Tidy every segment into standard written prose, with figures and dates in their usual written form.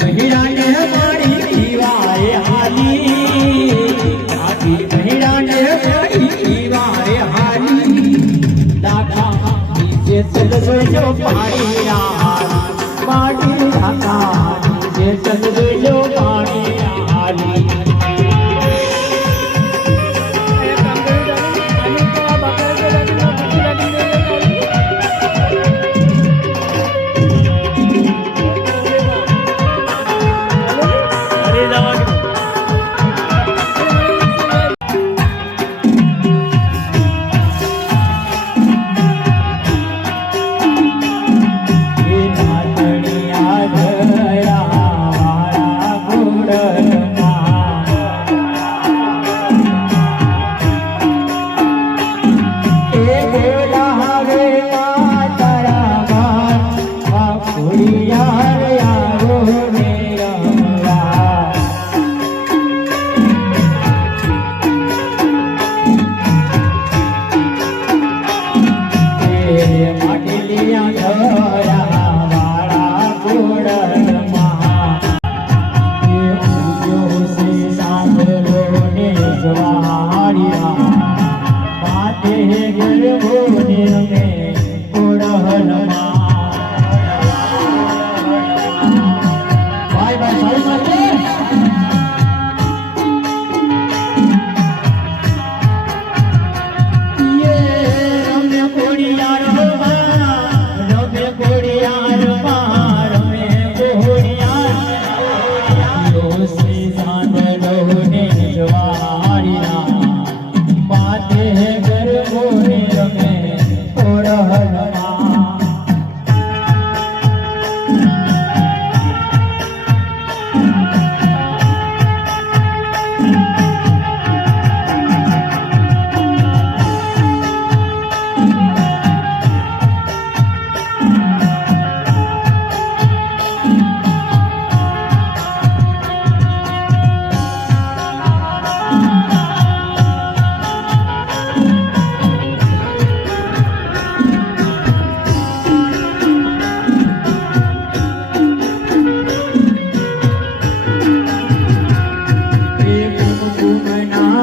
महिराने मारी दीवाए हाली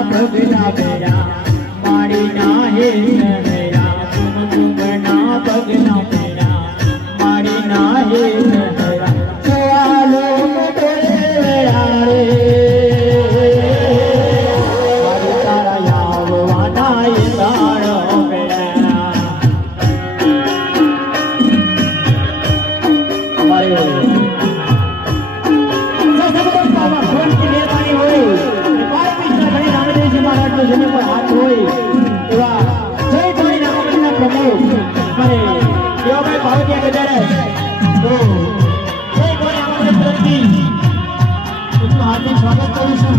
પગલા બેરા મારી ના હે નહેરા કુમકુમના પગલા બેરા મારી ના હે નહેરા ચાલો મોટે રે મારી તારા યાવવાના એ દાડો બેરા અમારે જેને પર હાથ હોય એવા જય ધોની નામના પ્રમુખ મને દેવાભાઈ ભાવતિયા ગજારે તો જય ધોની નામના તરફથી એમનું હાર્દિક સ્વાગત કરું છું.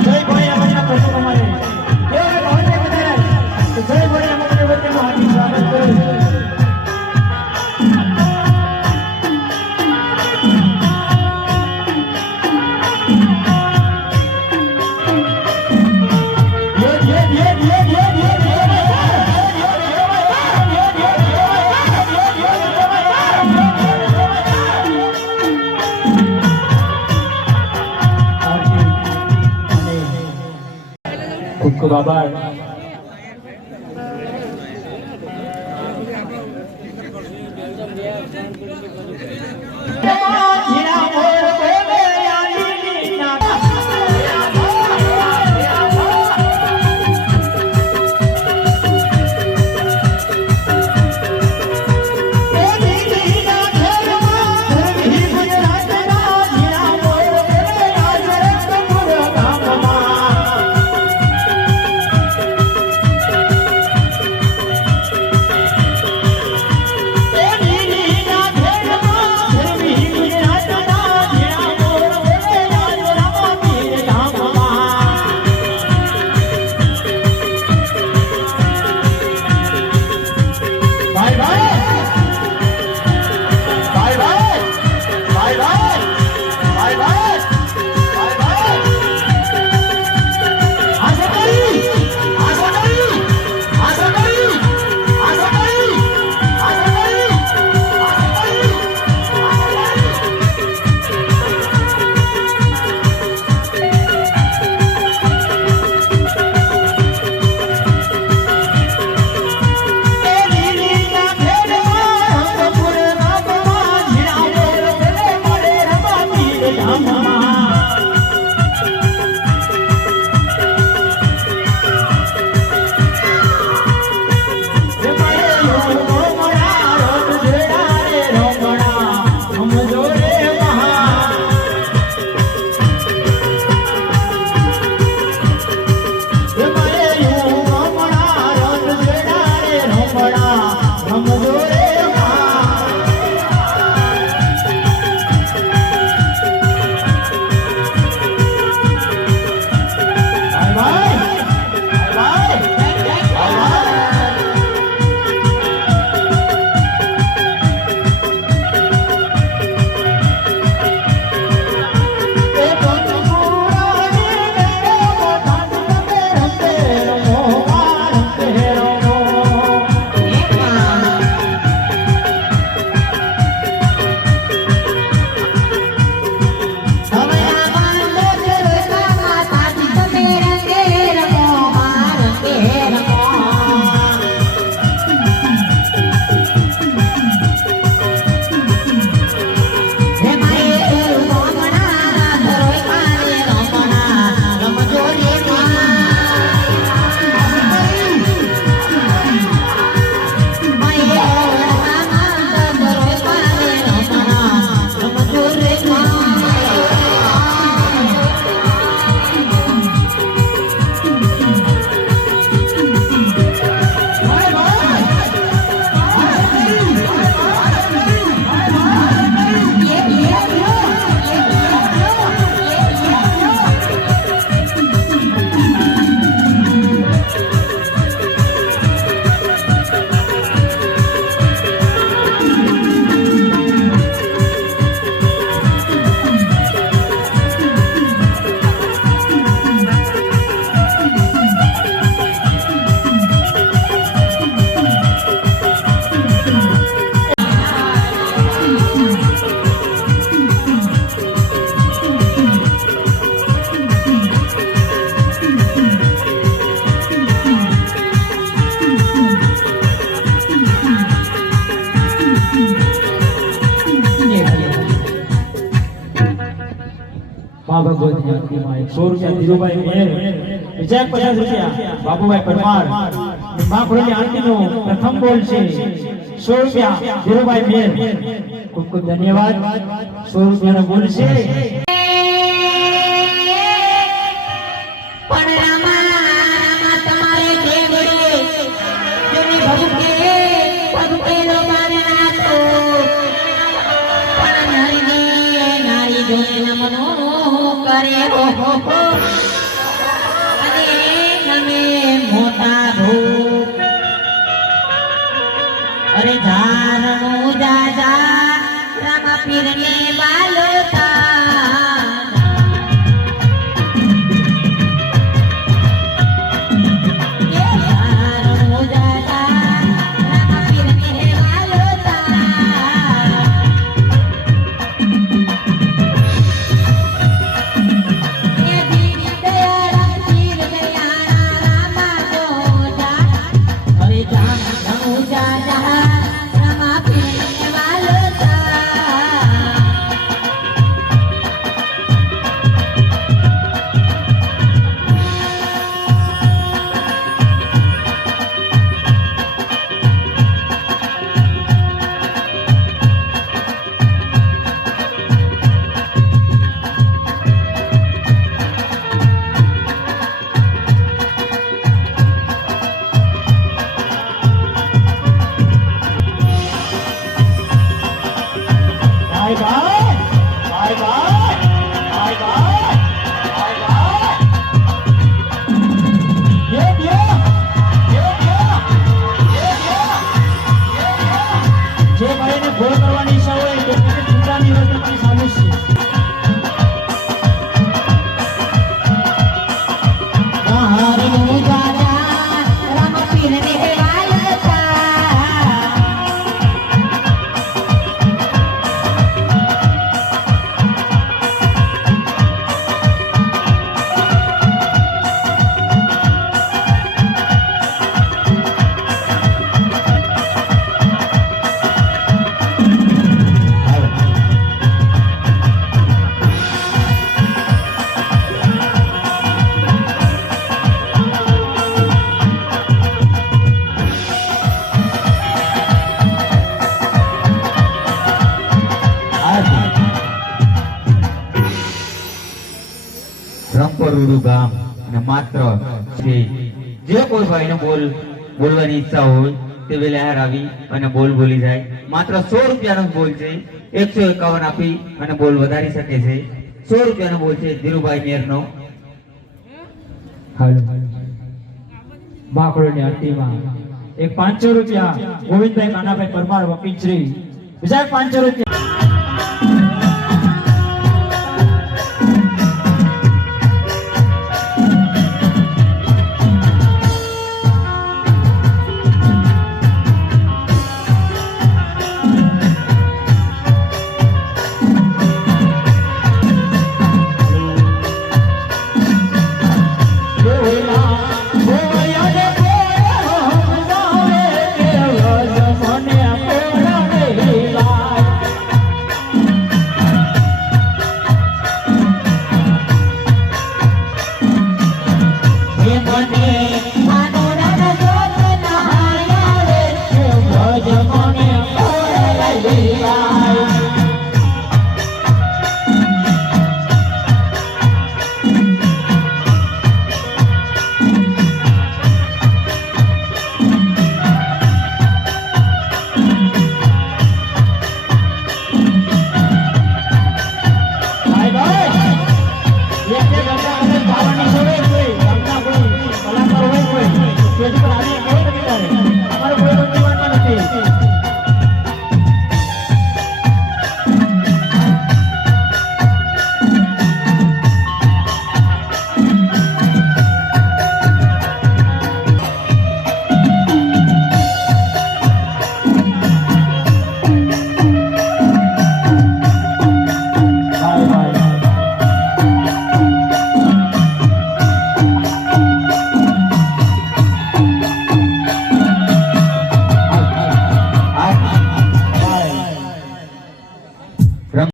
જય ધોની નામના પ્રમુખ અમારે દેવાભાઈ ભાવતિયા ગજારે તો જય ધોની નામના તરફથી હાર્દિક સ્વાગત કરું છું. ખૂબ ખૂબ આભાર. મા ભગવતીની આરતીમાં 100 રૂપિયા ધીરુભાઈ મેર, બીજા 50 રૂપિયા બાબુભાઈ પરમાર. મા ખોડલની આરતીનો પ્રથમ બોલ છે 100 રૂપિયા ધીરુભાઈ મેર. ખૂબ ખૂબ ધન્યવાદ. 100 રૂપિયાનો બોલ છે. करे हो अरे नमे मोटा धूप अरे झारणू जाजा रामा पीरने बालोता રંપરુડું ગામ અને માત્ર છે જે કોઈ ભાઈને બોલવાની ઈચ્છા હોય તે વેલા આવી અને બોલ બોલી જાય. માત્ર 100 રૂપિયાનો બોલ છે. 151 આપી અને બોલ વધારી શકે છે. 100 રૂપિયાનો બોલ છે ધીરુભાઈ મેરનો. હાલો મા ખોડલની આરતીમાં એક 500 રૂપિયા ગોવિંદભાઈ કાનાભાઈ પરમાર વકીલ શ્રી, બીજા 500 રૂપિયા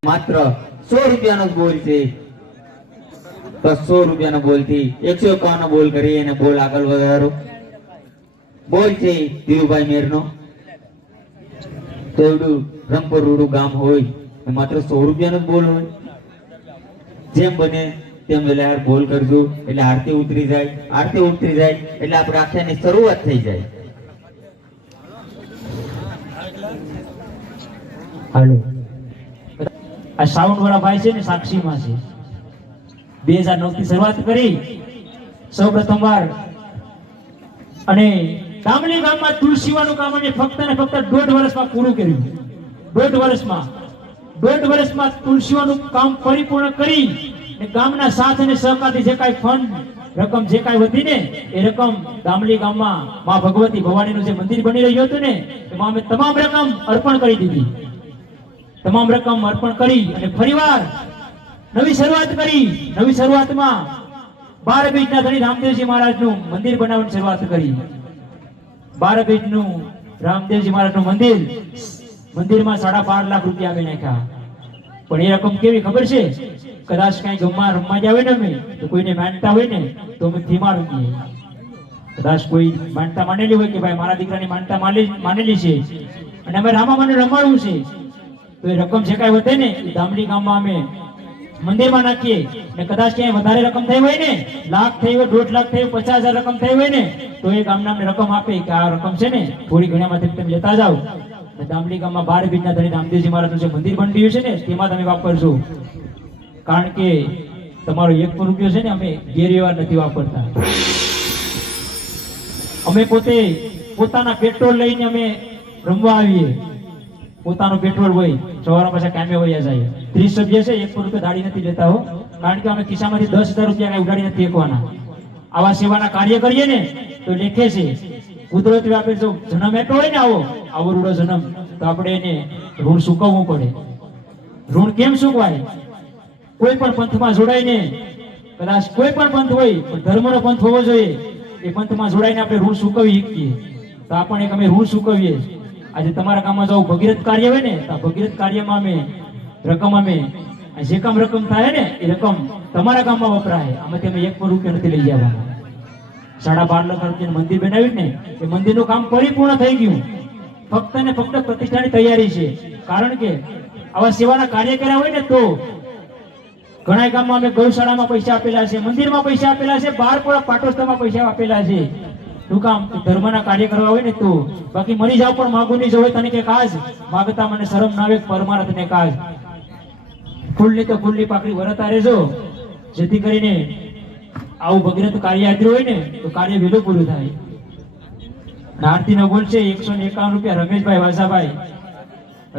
માત્ર 100 રૂપિયાનો બોલ છે. 200 રૂપિયાનો બોલ થી 151 નો બોલ કરી અને બોલ આગળ વધારો. બોલ છે ધીરુભાઈ મેરનો. તેવડું રંગપર રૂડું ગામ હોય તો માત્ર 100 રૂપિયાનો જ બોલ હોય. જેમ બને તેમ વેલા બોલ કરજો એટલે આરતી ઉતરી જાય. આરતી ઉતરી જાય એટલે આપણે આખ્યાનની શરૂઆત થઈ જાય. હાલો, આ સાઉન્ડ વાળા ભાઈ છે ને સાક્ષીમાં છે. 2009 થી શરૂઆત કરી સૌ પ્રથમવાર અને દામલી ગામમાં તુલસીવાનું કામ અમે ફક્ત ને ફક્ત 1.5 વર્ષમાં પૂરું કર્યું. 1.5 વર્ષમાં તુલસીવાનું કામ પરિપૂર્ણ કરી અને ગામના સાથ અને સહકારથી જે કાંઈ ફંડ રકમ જે કાંઈ વધી ને એ રકમ દામલી ગામમાં માં ભગવતી ભવાનીનું જે મંદિર બની રહ્યું હતું ને એમાં અમે તમામ રકમ અર્પણ કરી દીધી. તમામ રકમ અર્પણ કરી અને ફરીવાર નવી શરૂઆત કરી. નવી શરૂઆતમાં 12 બીજના ધણી રામદેવજી મહારાજનું મંદિર બનાવવાની શરૂઆત કરી. 12 બીજનું રામદેવજી મહારાજનું મંદિરમાં 12.5 લાખ રૂપિયા અમે નાખ્યા. પણ એ રકમ કેવી ખબર છે? કદાચ કઈ ગમવા રમવા જાવે ને અમે તો કોઈને માનતા હોય ને તો અમે ફીમાં રૂકીએ. કદાચ કોઈ માનતા માનેલી હોય કે ભાઈ મારા દીકરાની માનતા માનેલી છે અને અમે રામામાને રમાડવું છે તો એ રકમ જે કાંઈ વધે ને એ દામલી ગામમાં અમે મંદિરમાં નાખીએ. ને કદાચ ક્યાંય વધારે રકમ થઈ હોય ને, લાખ થઈ હોય, 1.5 લાખ થઈ હોય, 50,000 રકમ થઈ હોય ને તો એ ગામના અમને રકમ આપે કે આ રકમ છે ને થોડી ઘણીમાંથી તમે લેતા જાઓ. દામલી ગામમાં 12 બીજના ધણી રામદેવજી મહારાજનું જે મંદિર બની રહ્યું છે ને તેમાં તમે વાપરજો. કારણ કે તમારો 1 રૂપિયો છે ને અમે ગેરવ્યવહાર નથી વાપરતા. અમે પોતાના પેટ્રોલ લઈને અમે રમવા આવીએ. પોતાનું પેટ્રોલ હોય સવારના પાછા કામે વયા જાય. 30 સભ્ય છે 1 રૂપિયો દાડી નથી લેતા હો. કારણ કે અમે ખિસ્સામાંથી 10,000 રૂપિયા કઈ ઉડાડી નથી એકવાના. આવા સેવાના કાર્ય કરીએ ને તો લેખે છે કુદરતી આપણે જો જન્મ એટલો હોય ને આવો રૂડો જન્મ તો આપણે એને ઋણ ચૂકવવું પડે. ઋણ કેમ ચૂકવાય? કોઈ પણ પંથમાં જોડાઈને, કદાચ કોઈ પણ પંથ હોય પણ ધર્મનો પંથ હોવો જોઈએ, એ પંથમાં જોડાઈને આપણે ઋણ ચૂકવી શકીએ. તો આપણે એક અમે ઋણ ચૂકવીએ. આજે તમારા ગામમાં જો ભગીરથ કાર્ય હોય ને તો ભગીરથ કાર્યમાં અમે જે કામ રકમ થાય ને એ રકમ તમારા ગામમાં વપરાય. અમે તમે 1 રૂપિયા નથી લઈ જવાના. 12.5 લાખ રૂપિયાનું મંદિર બનાવ્યું ને એ મંદિરનું કામ પરિપૂર્ણ થઈ ગયું. ફક્ત ને ફક્ત પ્રતિષ્ઠાની તૈયારી છે. કારણ કે આવા સેવાના કાર્ય કર્યા હોય ને તો ઘણા ગામમાં અમે ગૌશાળામાં પૈસા આપેલા છે, મંદિરમાં પૈસા આપેલા છે, 12 પાટોત્સવમાં પૈસા આપેલા છે. શું કામ? ધર્મના કાર્ય કરવા હોય ને તો. બાકી મરી જાવ પણ માગું નહીં જવું તને કે કાજ માગતા મને શરમ ના આવે પરમાર્થ ને કાજ. ફૂલની તો ફૂલની પાકડી વરતા રહેજો જેથી કરીને આવું ભગીરથ કાર્ય હાજર હોય ને તો કાર્ય વહેલું પૂરું થાય. આરતી નો બોલ છે 151 રૂપિયા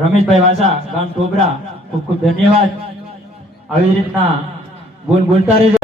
રમેશભાઈ વાઝા ગામ ટોબરા. ખૂબ ખૂબ ધન્યવાદ. આવી રીતના બોલ બોલતા રહેજો.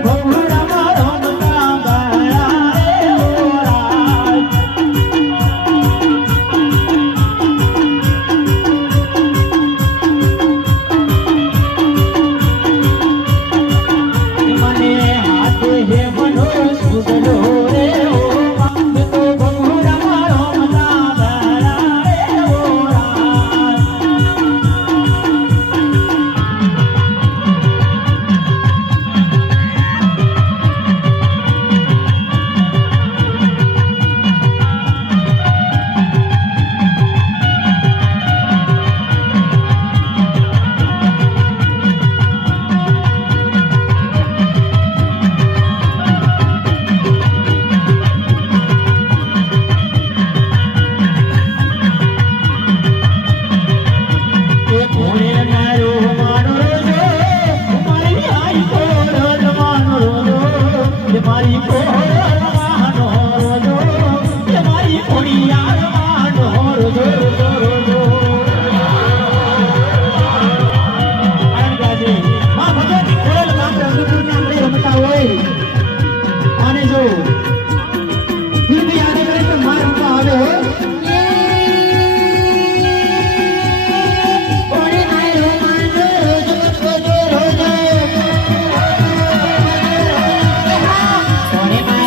Sorry,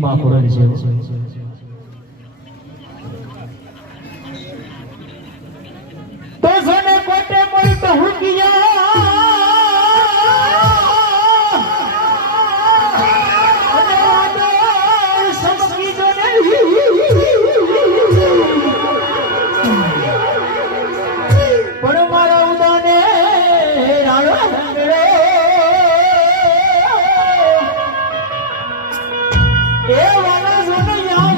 માં ખોરલ છે તો સને કોટે મોઈ તો હું કિયા અને આદર સમકી જો ને પણ મારા ઉદાને રાણો રંગડો એ વાલા સોનૈયા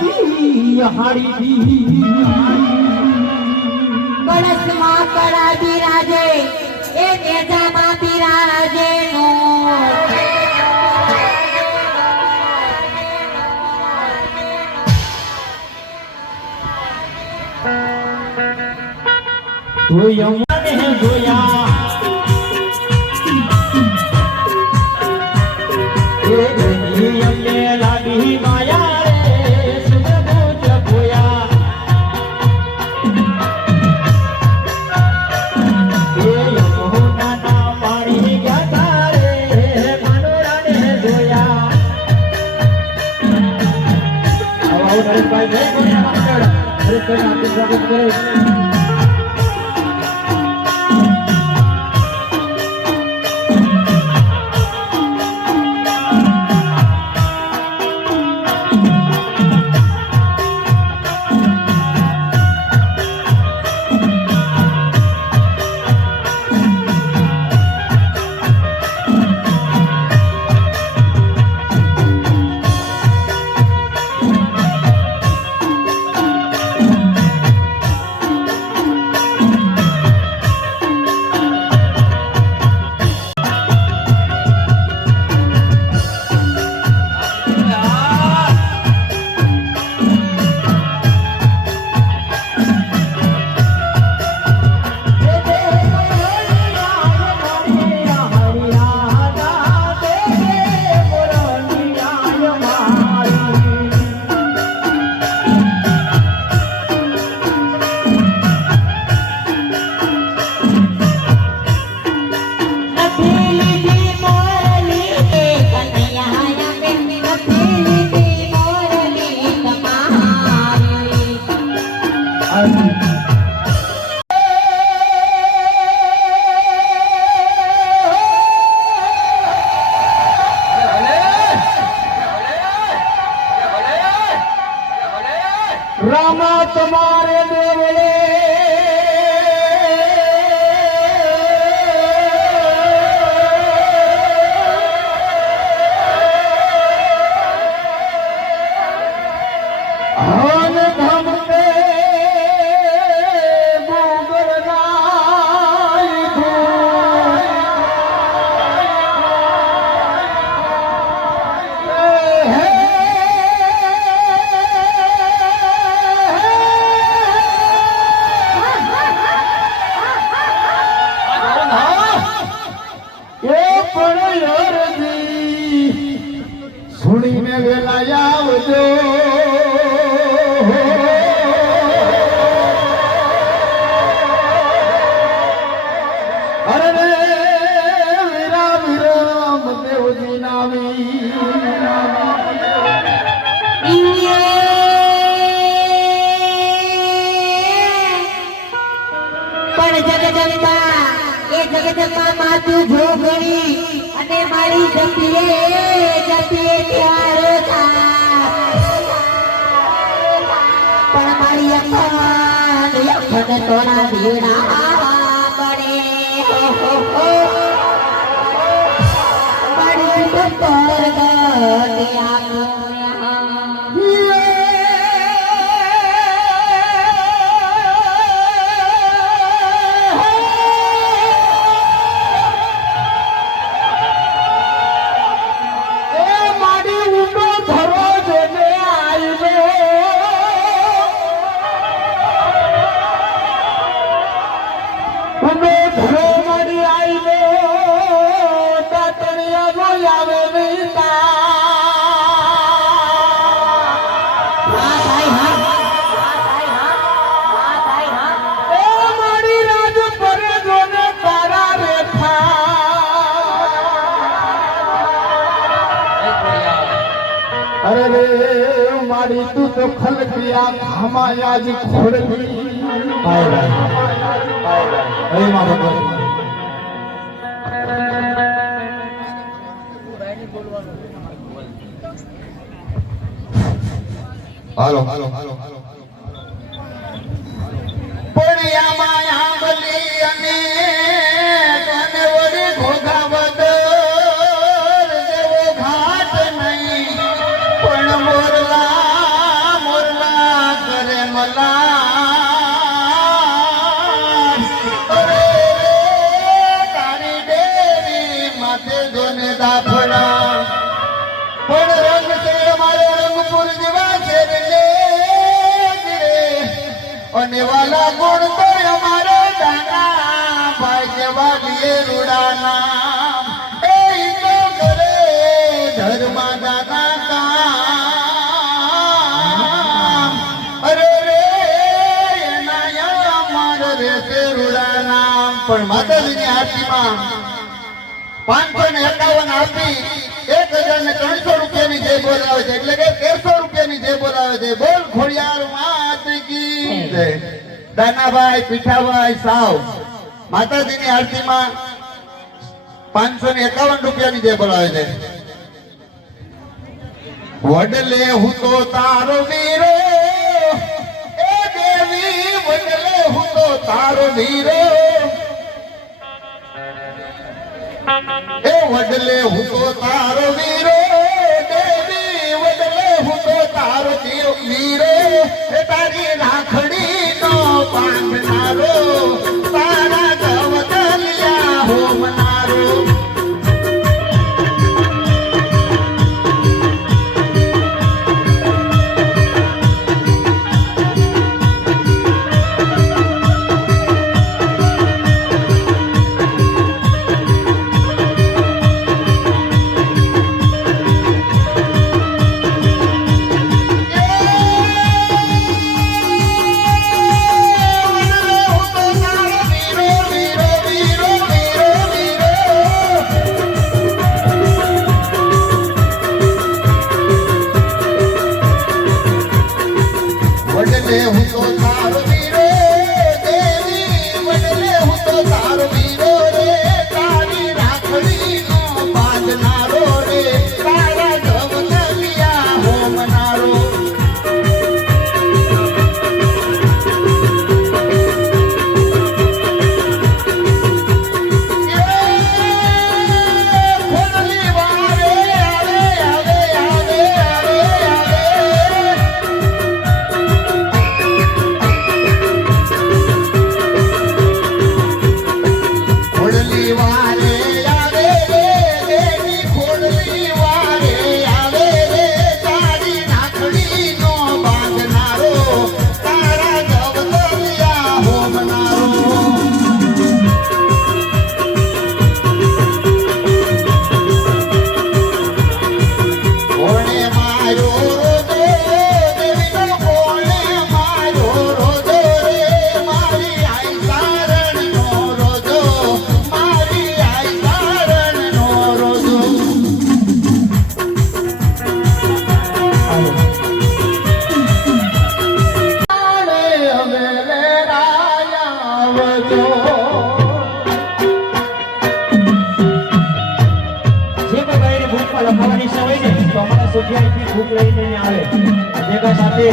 હાડી દી કળશમાં કળા બિરાજે એ નેજામાં બિરાજે નો તો યમને જોયા એ ગઈ અમને લાગી માયા રે સુરભુજ ભોયા એ યમુના ના પાણી ગયા તારે મનોરાને જોયા આવો નરેશભાઈ જય કોને મંગળ નરેશભાઈ આપનું સ્વાગત કરે रामा तुम्हारे देवले हन धम पे गुगल राय સુણીને વેલા આવજો અરે વીરા વિરામ દેવજી નામી પણ જગદંબા એ જગદંબા માતું જોગણી અને મારી જપીએ ત્યારો પણ મારી અખંડ તોરા ધીણા પડે મારી પર અરે રે મારી તું તો ખલકિયા ખામાયા જ ખોડલી હરે માં ભગવાન હાલો પડ્યામાં આંબલી અને તને વળી ઘોઘાવદર જેવો ઘાટ નહીં પણ મોરલા મોરલા કરે મલા અરે તારી ડેરી માથે જોને દાફડા પણ રંગ છે મારો રંગપુર જેવા છે રે અને વાલા ગુણ તો અમારો દાના ભાઈ જેવા લીએ રૂડાના એ તો કરે ધર્મા દાના કામ અરે રે એના અમાર રે તે રૂડાના પણ માતાજીની આરતીમાં 551 આપી 1003 રૂપિયાની જય બોલાવે છે એટલે કે 1300 રૂપિયાની જય બોલાવે છે બોલ ખોડિયાર માત કી જય દાનાભાઈ પીઠાભાઈ સાવ માતાજીની આરતીમાં 551 રૂપિયાની જય બોલાવે છે વડલે હું તો તારો વીરો એ દેવી વડલે હું તો તારો વીરો એ વડલે હું તો તારો વીરો દેવી વડલે હું તો તારો વીરો એ તારી રાખડી નો બાંધનારો તારા ગવદલિયા હોમનારો વડલે હું તો તારો વીરો દેવી વડલે હું તો તારો વીરો રે તારી રાખડી નો બાંધનારો રે તારા ગવદલિયા હોમનારો ખોડલી વારે આવે આવે આવે આવે આવે ખોડલી વારે આવે રે દેવી ખોડલી વારે આવે રે તારી રાખડી નો બાંધનારો તારા ગવદલિયા હોમનારો કોણે માર્યો રોજો દેવીનો કોણે માર્યો રોજો રે મારી આઈ સારણનો રોજો મારી આઈ સારણનો રોજો આને હવે રે રાયા આવજો જે કોઈ ભાઈને ભૂખમાં લખાવાની ઈચ્છા હોય ને તો અમારા સોફિયાથી ભૂખ લઈને અહીંયા આવે ભેગા સાથે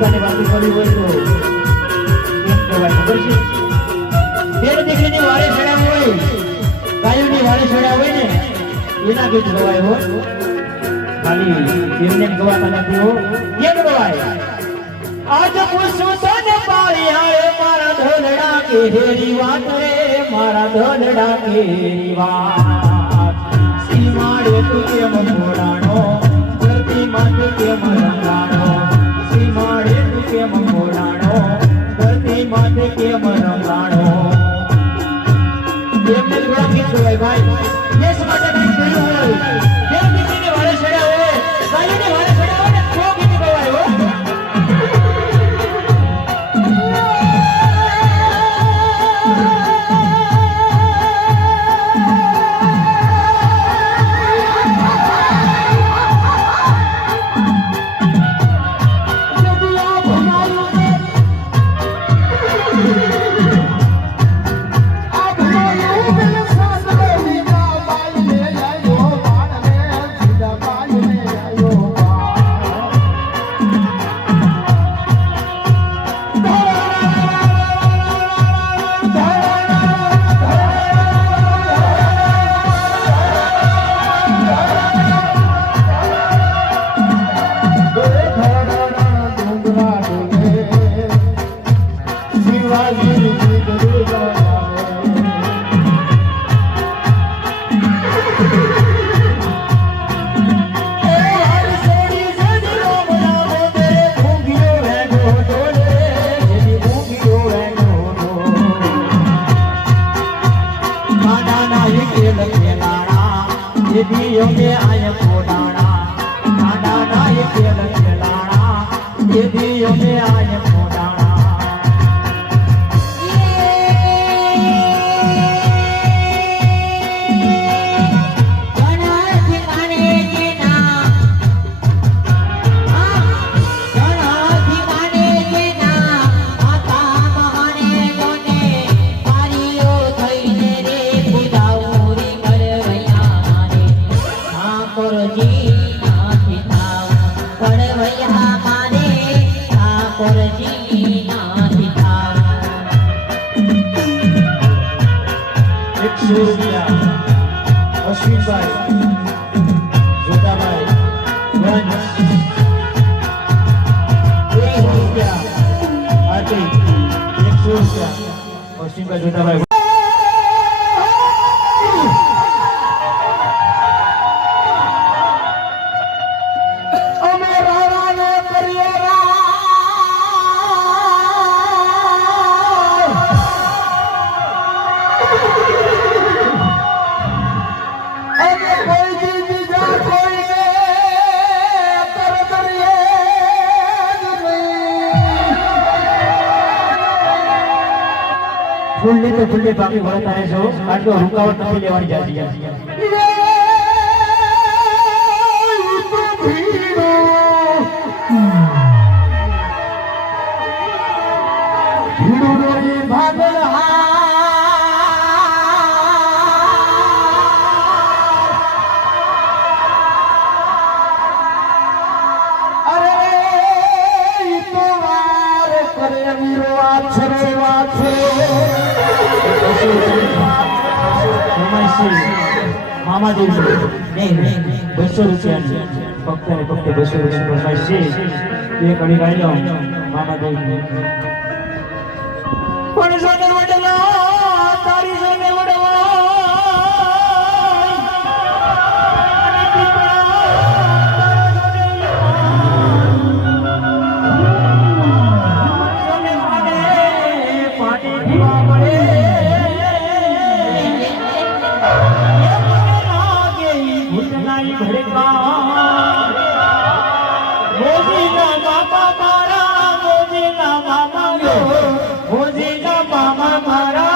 તને વાત કરવી હોય તો કેમ કહેવાય ખબર છે? બેન દીકરીની વારે છેડ્યા હોય, ગાયોની વારે છેડ્યા હોય ને એના ગીત ગવાય હો. ખાલી એમને ગવાતા નથી હો. કેમ ગવાય? આજ પૂછું તને પાળિયા મારા ધનડા કેરી વાત રે, મારા ધનડા કેરી વાત. સીમાડે તું કેમ મોડાણો, ધરતી માથે કેમ રંગાણો. સીમાડે તું કેમ મોડાણો, ધરતી માથે કેમ રંગાણો. એમને થોડા ગીત ગવાય ભાઈ. દેશ માટે કંઈક કર્યું હોય, બેન દીકરીને વાળે છેડ્યા હોય, ગાયોને વાળે છેડ્યા હોય ને તો ગીત ગવાય હો. અશ્વિનભાઈ, જોતાભાઈ, વંશ, ₹100, આર્થિક ₹100, અશ્વિનભાઈ, જોતાભાઈ. ફૂલ તો ફૂલે બાકી વળતા રહેશો, કારણ કે રૂકાવટ નથી લેવાની જાતી. મામા દેવી નહીં ₹200 ફક્ત ને ફક્ત ₹200 છે. એ કડી ગાઈ લો મામા દેવી. પણ સોને વડલા તારી સોને વડવા મામા મારા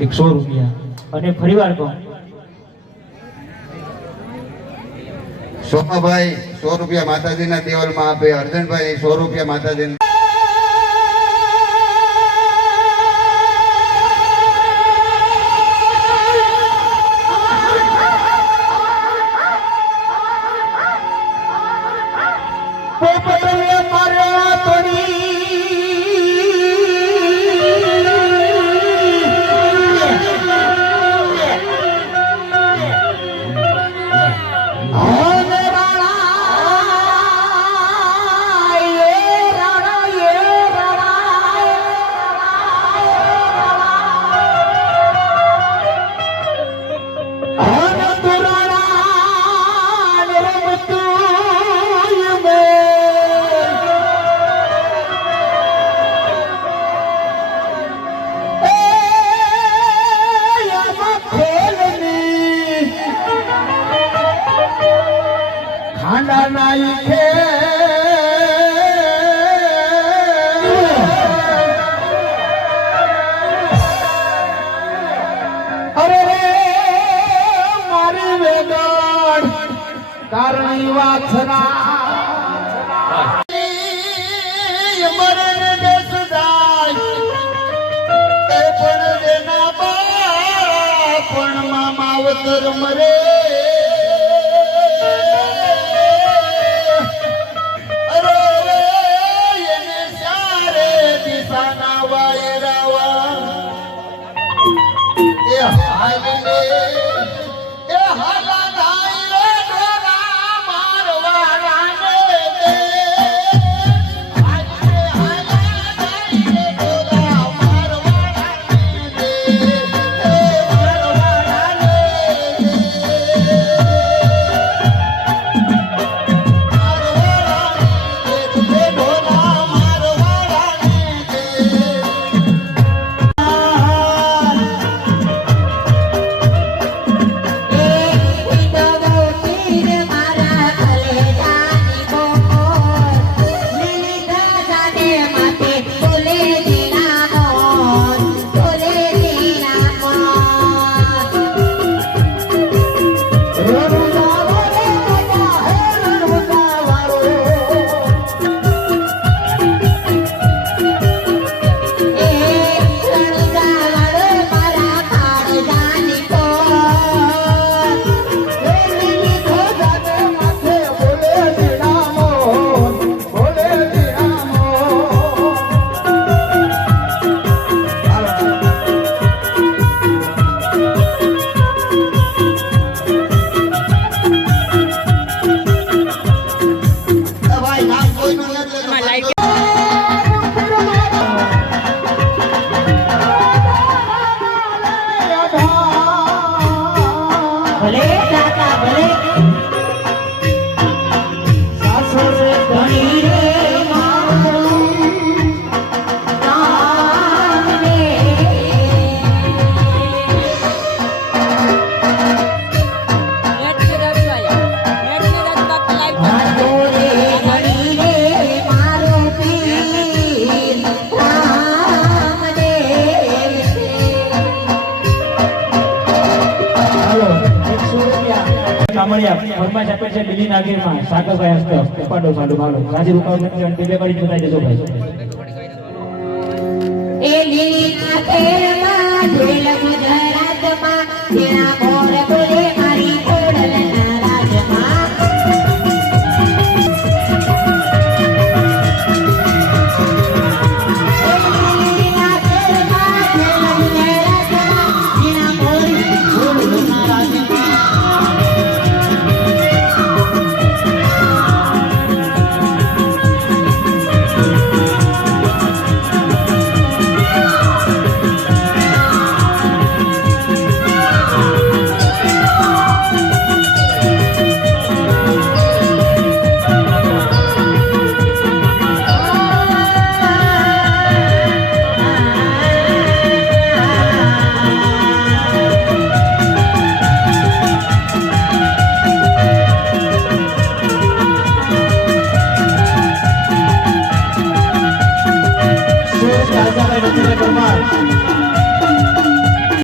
100 રૂપિયા. અને ફરીવાર કહું, સોમાભાઈ 100 રૂપિયા માતાજીના દેવલમાં આપે. અર્જનભાઈ 100 રૂપિયા માતાજી. પોપટને માર્યા તોડી ખાંડા નાઈ ખે અરે રે મારી વેગડ કારણી વાછરા મરણ દેશ જાય એ પણ જેના પણ મામાવતર મરે ફરમાઈશ આપે છે દિલ્હી નાગીરમાં સાગરભાઈ હસ્તે પાડો સાડો ભાલો રાજી રૂપાવત નથી અને બીજે કરી જોડાઈ જજો ભાઈ. એ લીલા તેરમાં ઢેલ ગુજરાતમાં તેના